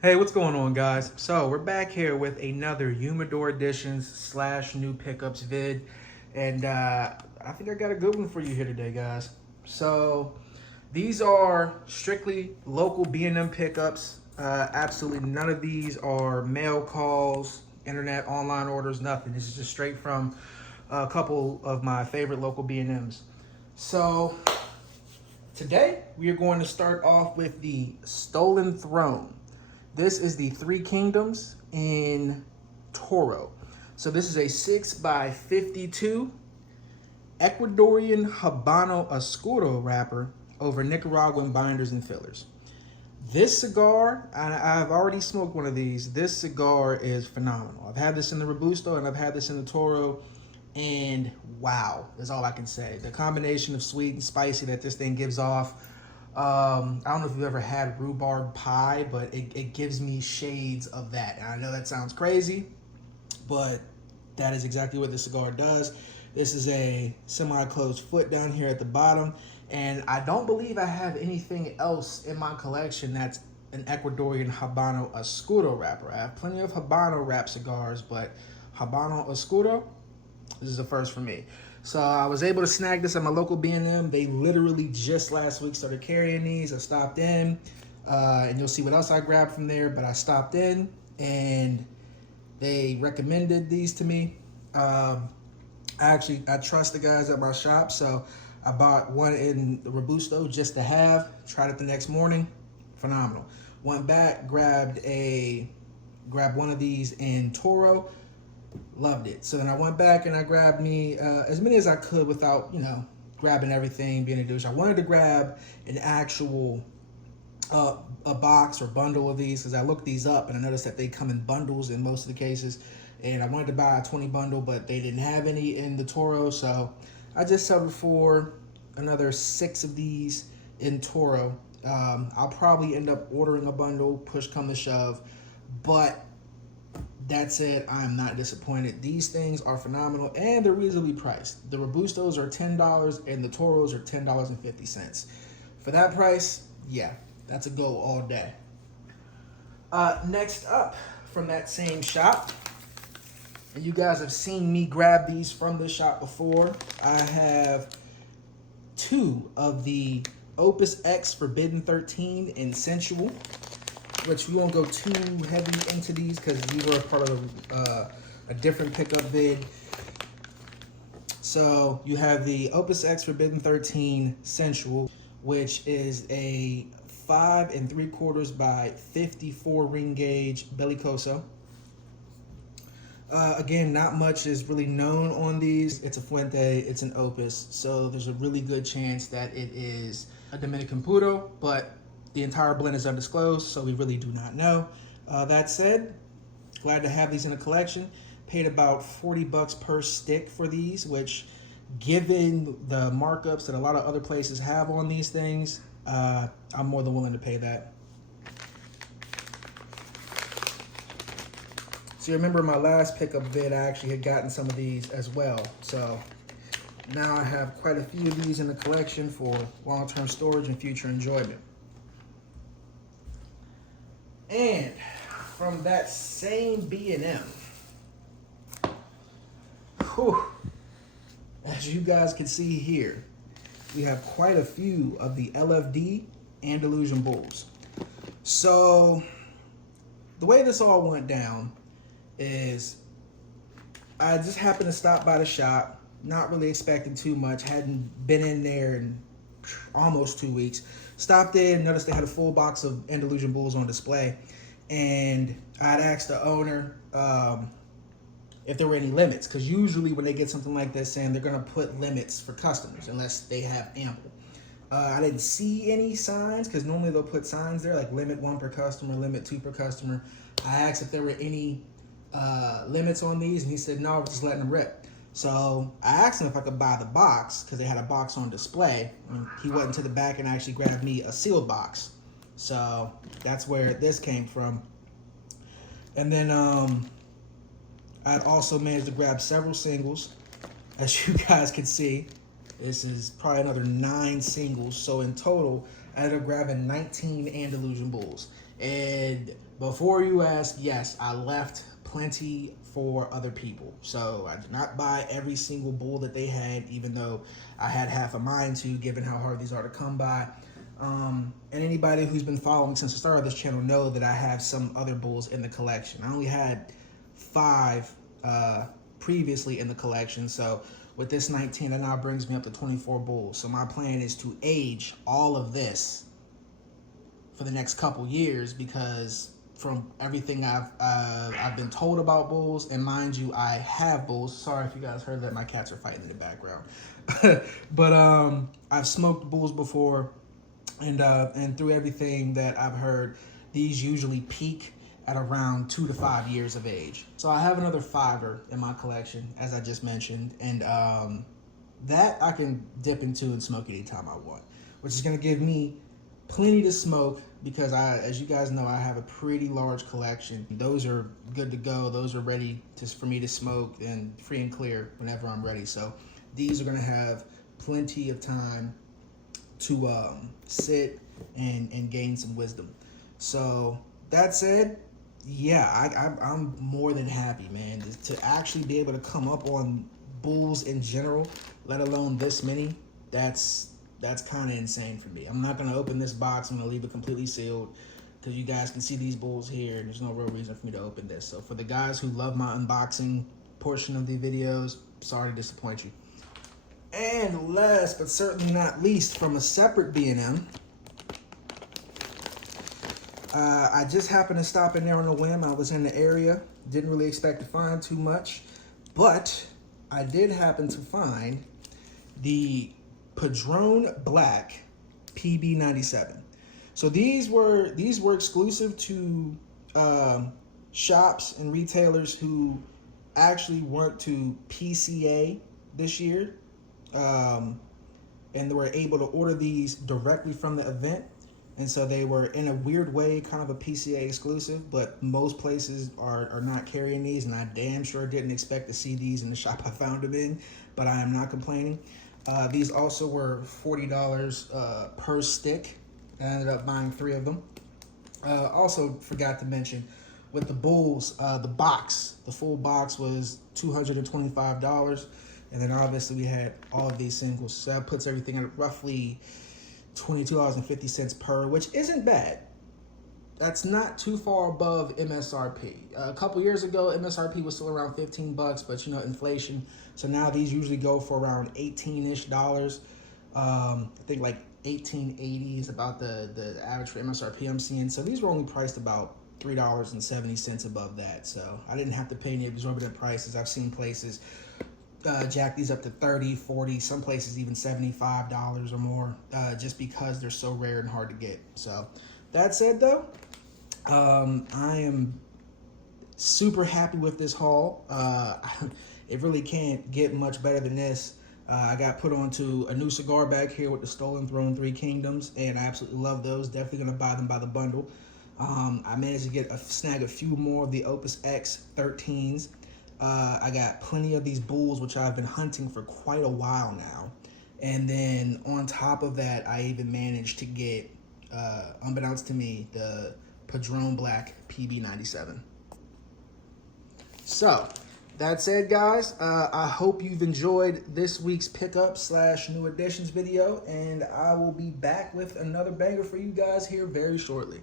Hey, what's going on, guys? So we're back here with another Humidor editions slash new pickups vid, and I think I got a good one for you here today, guys. So these are strictly local B&M pickups. Absolutely none of these are mail calls, internet, online orders, nothing. This is just straight from a couple of my favorite local B&Ms. So today we are going to start off with the Stolen Throne. This is the Three Kingdoms in Toro. So this is a 6x52 Ecuadorian Habano Oscuro wrapper over Nicaraguan binders and fillers. This cigar, I've already smoked one of these. This cigar is phenomenal. I've had this in the Robusto and I've had this in the Toro, and wow, is all I can say. The combination of sweet and spicy that this thing gives off. I don't know if you've ever had rhubarb pie, but it gives me shades of that. And I know that sounds crazy, but that is exactly what the cigar does. This is a semi-closed foot down here at the bottom, and I don't believe I have anything else in my collection that's an Ecuadorian Habano Oscuro wrapper. I have plenty of Habano wrap cigars, but Habano Oscuro, this is the first for me. So I was able to snag this at my local B&M. They literally just last week started carrying these. I stopped in, and you'll see what else I grabbed from there. But I stopped in, and they recommended these to me. I trust the guys at my shop, so I bought one in the Robusto just to have. Tried it the next morning, phenomenal. Went back, grabbed one of these in Toro. Loved it. So then I went back and I grabbed me as many as I could without, grabbing everything, being a douche. I wanted to grab an actual a box or bundle of these because I looked these up and I noticed that they come in bundles in most of the cases. And I wanted to buy a 20 bundle, but they didn't have any in the Toro. So I just settled for another 6 of these in Toro. I'll probably end up ordering a bundle, push come to shove. But that's it. I'm not disappointed. These things are phenomenal and they're reasonably priced. The Robustos are $10 and the Toros are $10.50. For that price, yeah, that's a go all day. Next up from that same shop, and you guys have seen me grab these from this shop before, I have 2 of the Opus X Forbidden 13 in Sensual, which we won't go too heavy into these because these were part of a different pickup vid. So you have the Opus X Forbidden 13 Sensual, which is a 5 3/4 by 54 ring gauge Bellicoso. Again, not much is really known on these. It's a Fuente, it's an Opus, so there's a really good chance that it is a Dominican Puro, but the entire blend is undisclosed, so we really do not know. That said, glad to have these in a collection. Paid about $40 per stick for these, which, given the markups that a lot of other places have on these things, I'm more than willing to pay that. So you remember my last pickup vid, I actually had gotten some of these as well. So now I have quite a few of these in the collection for long-term storage and future enjoyment. And from that same B&M, as you guys can see here, we have quite a few of the LFD Andalusian Bulls. So the way this all went down is I just happened to stop by the shop, not really expecting too much, hadn't been in there in almost 2 weeks. Stopped in, noticed they had a full box of Andalusian Bulls on display, and I'd asked the owner if there were any limits, because usually when they get something like this in, they're going to put limits for customers unless they have ample. I didn't see any signs, because normally they'll put signs there like limit 1 per customer, limit 2 per customer. I asked if there were any limits on these, and he said no, we're just letting them rip. So I asked him if I could buy the box because they had a box on display, and he went into the back and actually grabbed me a sealed box. So that's where this came from. And then I'd also managed to grab several singles. As you guys can see, this is probably another 9 singles. So in total, I ended up grabbing 19 Andalusian bulls. And before you ask, yes, I left plenty for other people. So I did not buy every single bull that they had, even though I had half a mind to, given how hard these are to come by. And anybody who's been following since the start of this channel know that I have some other bulls in the collection. I only had 5 previously in the collection, so with this 19, that now brings me up to 24 bulls. So my plan is to age all of this for the next couple years, because from everything I've been told about bulls, and mind you, I have bulls. Sorry if you guys heard that, my cats are fighting in the background. But I've smoked bulls before, and through everything that I've heard, these usually peak at around 2 to 5 years of age. So I have another 5er in my collection, as I just mentioned, and that I can dip into and smoke anytime I want, which is gonna give me plenty to smoke, because as you guys know, I have a pretty large collection. Those are good to go. Those are ready for me to smoke and free and clear whenever I'm ready. So these are gonna have plenty of time to sit and gain some wisdom. So that said, yeah, I'm more than happy, man, to actually be able to come up on bulls in general, let alone this many. That's kind of insane for me. I'm not going to open this box. I'm going to leave it completely sealed, because you guys can see these bulls here, and there's no real reason for me to open this. So for the guys who love my unboxing portion of the videos, sorry to disappoint you. And last but certainly not least, from a separate B&M, I just happened to stop in there on a whim. I was in the area, didn't really expect to find too much, but I did happen to find the Padron Black PB97. So these were exclusive to shops and retailers who actually went to PCA this year, and they were able to order these directly from the event. And so they were, in a weird way, kind of a PCA exclusive, but most places are not carrying these, and I damn sure didn't expect to see these in the shop I found them in, but I am not complaining. These also were $40 per stick. I ended up buying 3 of them. Also forgot to mention, with the bulls, the full box was $225, and then obviously we had all of these singles, so that puts everything at roughly $22.50 per, which isn't bad. That's not too far above MSRP. A couple years ago, MSRP was still around 15 bucks, but you know, inflation. So now these usually go for around 18-ish dollars. I think like 18.80 is about the average for MSRP I'm seeing. So these were only priced about $3.70 above that. So I didn't have to pay any exorbitant prices. I've seen places jack these up to 30, 40, some places even $75 or more, just because they're so rare and hard to get. So that said though, I am super happy with this haul. It really can't get much better than this. I got put onto a new cigar bag here with the Stolen Throne 3 Kingdoms, and I absolutely love those. Definitely gonna buy them by the bundle. I managed to snag a few more of the Opus X 13s. I got plenty of these bulls, which I've been hunting for quite a while now. And then on top of that, I even managed to get, unbeknownst to me, the Padron Black PB97. So, that said, guys, I hope you've enjoyed this week's pickup / new additions video, and I will be back with another banger for you guys here very shortly.